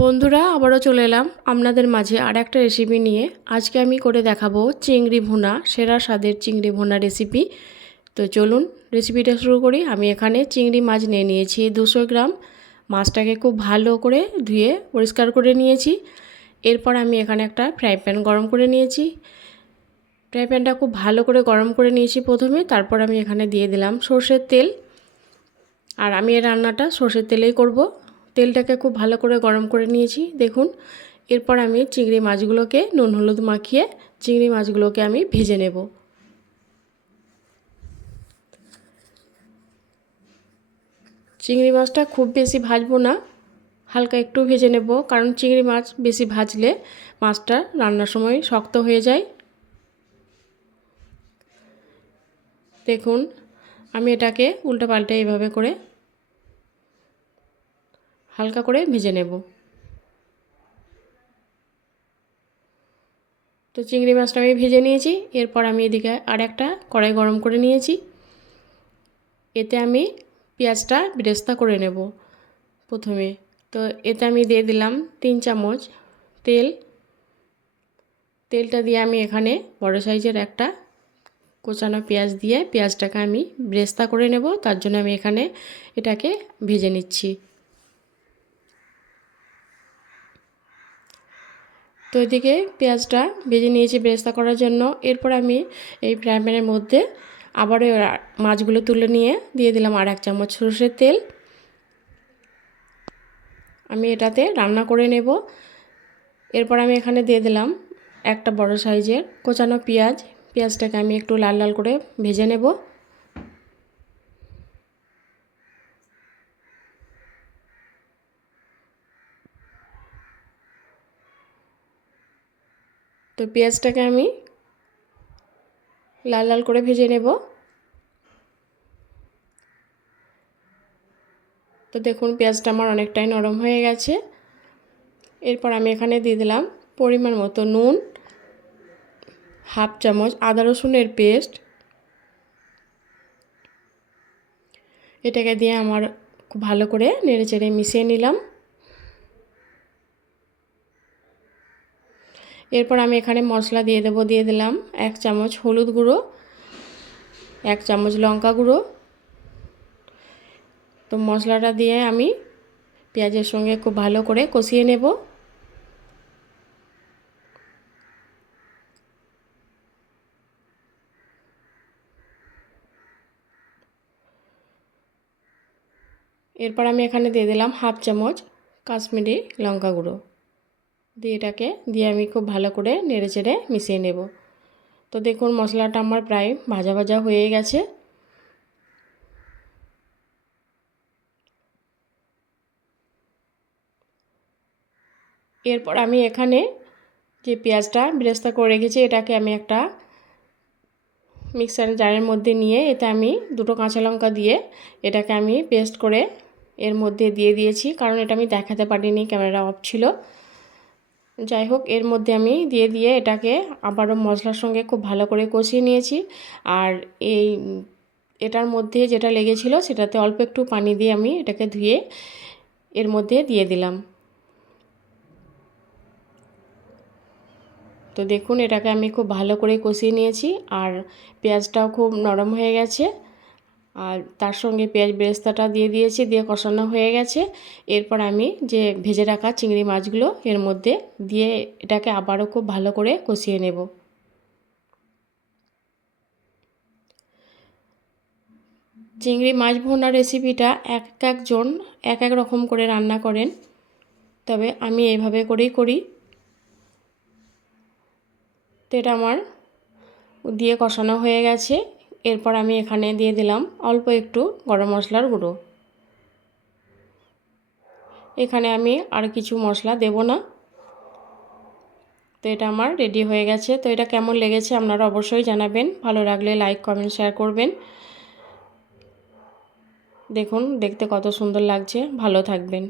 বন্ধুরা আবারও চলে এলাম আপনাদের মাঝে আর একটা রেসিপি নিয়ে। আজকে আমি করে দেখাবো চিংড়ি ভুনা, সেরা স্বাদের চিংড়ি ভুনা রেসিপি। তো চলুন রেসিপিটা শুরু করি। আমি এখানে চিংড়ি মাছ নিয়ে নিয়েছি 200 গ্রাম। মাছটাকে খুব ভালো করে ধুয়ে পরিষ্কার করে নিয়েছি। এরপর আমি এখানে একটা ফ্রাই প্যান গরম করে নিয়েছি। ফ্রাই প্যানটা খুব ভালো করে গরম করে নিয়েছি প্রথমে। তারপর আমি এখানে দিয়ে দিলাম সর্ষের তেল। আর আমি এই রান্নাটা সর্ষের তেলেই করব। তেলটাকে খুব ভালো করে গরম করে নিয়েছি দেখুন। এরপর আমি চিংড়ি মাছগুলোকে নুন হলুদ মাখিয়ে চিংড়ি মাছগুলোকে আমি ভেজে নেব। চিংড়ি মাছটা খুব বেশি ভাজবো না, হালকা একটু ভেজে নেব, কারণ চিংড়ি মাছ বেশি ভাজলে মাছটা রান্নার সময় শক্ত হয়ে যায়। দেখুন আমি এটাকে উল্টো পাল্টে এইভাবে করে হালকা করে ভেজে নেব। তো চিংড়ি মাছটা আমি ভেজে নিয়েছি। এরপর আমি এদিকে আর একটা কড়াই গরম করে নিয়েছি। এতে আমি পেঁয়াজটা বেরেস্তা করে নেব প্রথমে। তো এতে আমি দিয়ে দিলাম 3 চামচ তেল। তেলটা দিয়ে আমি এখানে বড় সাইজের একটা কোচানো পেঁয়াজ দিয়ে পেঁয়াজটাকে আমি বেরেস্তা করে নেব। তার জন্য আমি এখানে এটাকে ভেজে নিচ্ছি। তো এদিকে পেঁয়াজটা ভেজে নিয়েছি বেরেস্তা করার জন্য। এরপর আমি এই ফ্রাই প্যানের মধ্যে আবারও মাছগুলো তুলে নিয়ে দিয়ে দিলাম আর 1 চামচ সরষের তেল। আমি এটাতে রান্না করে নেব। এরপর আমি এখানে দিয়ে দিলাম একটা বড় সাইজের কোচানো পেঁয়াজ। পেঁয়াজটাকে আমি একটু লাল লাল করে ভেজে নেব। তো পেঁয়াজটাকে আমি লাল লাল করে ভেজে নেব। তো দেখুন পেঁয়াজটা আমার অনেকটাই নরম হয়ে গেছে। এরপর আমি এখানে দিয়ে দিলাম পরিমাণ মতো নুন, 1/2 চামচ আদা রসুনের পেস্ট। এটাকে দিয়ে আমার খুব ভালো করে নেড়েচেড়ে মিশিয়ে নিলাম। এরপর আমি এখানে মশলা দিয়ে দিলাম 1 চামচ হলুদ গুঁড়ো, 1 চামচ লঙ্কা গুঁড়ো। তো মশলাটা দিয়ে আমি পেঁয়াজের সঙ্গে খুব ভালো করে কষিয়ে নেব। এরপর আমি এখানে দিয়ে দিলাম 1/2 চামচ কাশ্মীরি লঙ্কা গুঁড়ো। দিয়ে এটাকে দিয়ে আমি খুব ভালো করে নেড়েচেড়ে মিশিয়ে নেব। তো দেখুন মশলাটা আমার প্রায় ভাজা ভাজা হয়ে গেছে। এরপর আমি এখানে যে পেঁয়াজটা বেরেস্তা করে রেখেছি এটাকে আমি একটা মিক্সার জারের মধ্যে নিয়ে এতে আমি 2টো কাঁচা লঙ্কা দিয়ে এটাকে আমি পেস্ট করে এর মধ্যে দিয়ে দিয়েছি, কারণ এটা আমি দেখাতে পারিনি, ক্যামেরা অফ ছিল। যাই হোক এর মধ্যে আমি দিয়ে এটাকে আবারও মশলার সঙ্গে খুব ভালো করে কষিয়ে নিয়েছি। আর এটার মধ্যে যেটা লেগেছিল সেটাতে অল্প একটু পানি দিয়ে আমি এটাকে ধুয়ে এর মধ্যে দিয়ে দিলাম। তো দেখুন এটাকে আমি খুব ভালো করে কষিয়ে নিয়েছি। আর পেঁয়াজটাও খুব নরম হয়ে গেছে। আর তার সঙ্গে পেঁয়াজ বেরেস্তাটা দিয়ে দিয়েছি, দিয়ে কষানো হয়ে গেছে। এরপর আমি যে ভেজে রাখা চিংড়ি মাছগুলো এর মধ্যে দিয়ে এটাকে আবারও খুব ভালো করে কষিয়ে নেব। চিংড়ি মাছ ভুনা রেসিপিটা একজন এক এক রকম করে রান্না করেন, তবে আমি এইভাবে করেই করি। তো এটা আমার দিয়ে কষানো হয়ে গেছে। এরপর আমি এখানে দিয়ে দিলাম অল্প একটু গরম মশলার গুঁড়ো। এখানে আমি আর কিছু মশলা দেব না। তো এটা আমার রেডি হয়ে গেছে। তো এটা কেমন লেগেছে আপনারা অবশ্যই জানাবেন। ভালো লাগলে লাইক কমেন্ট শেয়ার করবেন। দেখুন দেখতে কত সুন্দর লাগছে। ভালো থাকবেন।